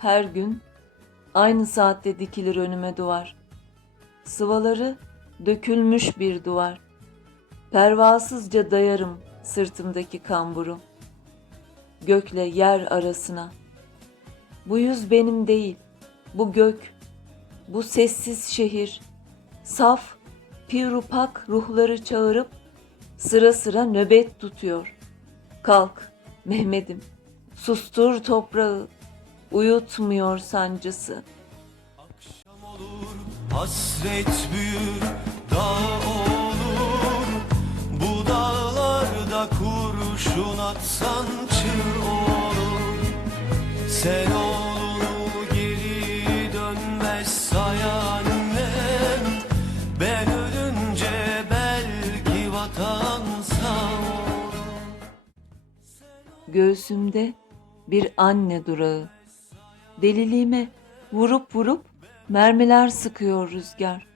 Her gün aynı saatte dikilir önüme duvar. Sıvaları dökülmüş bir duvar. Pervasızca dayarım sırtımdaki kamburu. Gökle yer arasına. Bu yüz benim değil, bu gök, bu sessiz şehir. Saf, pirupak ruhları çağırıp sıra sıra nöbet tutuyor. Kalk Mehmet'im, sustur toprağı, uyutmuyor sancısı. Akşam olur, hasret büyür, dağ olur. Bu dağlarda kurşun atsan çığ olur. Sen oğlunu geri dönmez say annem. Ben ölünce belki vatan sağ olur. Göğsümde bir anne durağı. Deliliğime vurup vurup mermiler sıkıyor rüzgar.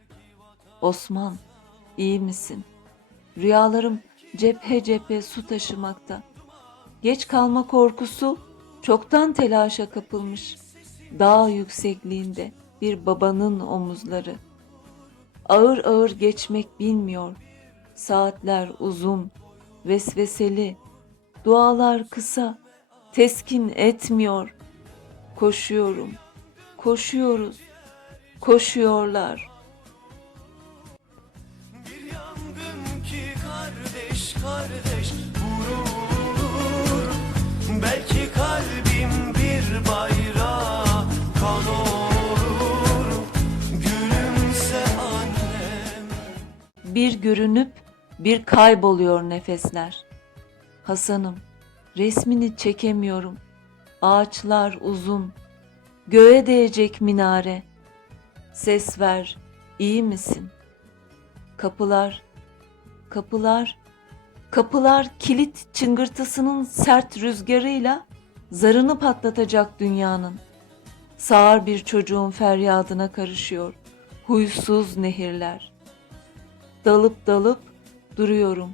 Osman, iyi misin? Rüyalarım cephe cephe su taşımakta. Geç kalma korkusu çoktan telaşa kapılmış. Dağ yüksekliğinde bir babanın omuzları. Ağır ağır geçmek bilmiyor. Saatler uzun, vesveseli, Dualar kısa, teskin etmiyor. Koşuyorum, koşuyoruz, koşuyorlar. Bir yangın ki kardeş kardeş vurur Belki kalbim bir bayrağa kan olur Gülümse annem Bir görünüp bir kayboluyor nefesler. Hasan'ım, resmini çekemiyorum. Ağaçlar uzun, göğe değecek minare. Ses ver, iyi misin? Kapılar, kapılar, kapılar kilit çıngırtısının sert rüzgarıyla zarını patlatacak dünyanın. Sağır bir çocuğun feryadına karışıyor huysuz nehirler. Dalıp dalıp duruyorum.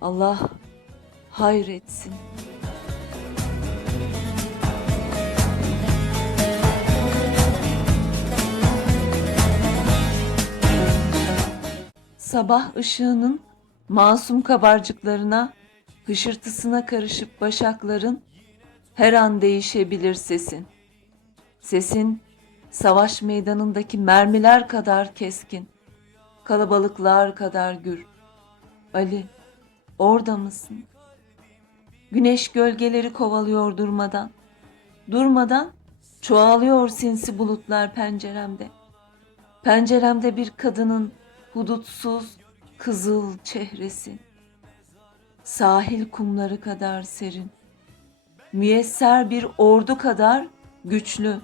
Allah hayretsin. Sabah ışığının masum kabarcıklarına, hışırtısına karışıp başakların her an değişebilir sesin. Sesin savaş meydanındaki mermiler kadar keskin, kalabalıklar kadar gür. Ali, orada mısın? Güneş gölgeleri kovalıyor durmadan. Durmadan çoğalıyor sinsi bulutlar penceremde. Penceremde bir kadının hudutsuz kızıl çehresi. Sahil kumları kadar serin. Müyesser bir ordu kadar güçlü.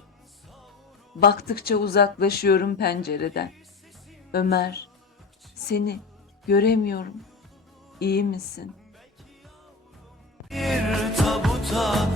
Baktıkça uzaklaşıyorum pencereden. Ömer, seni göremiyorum. İyi misin? Bir tabuta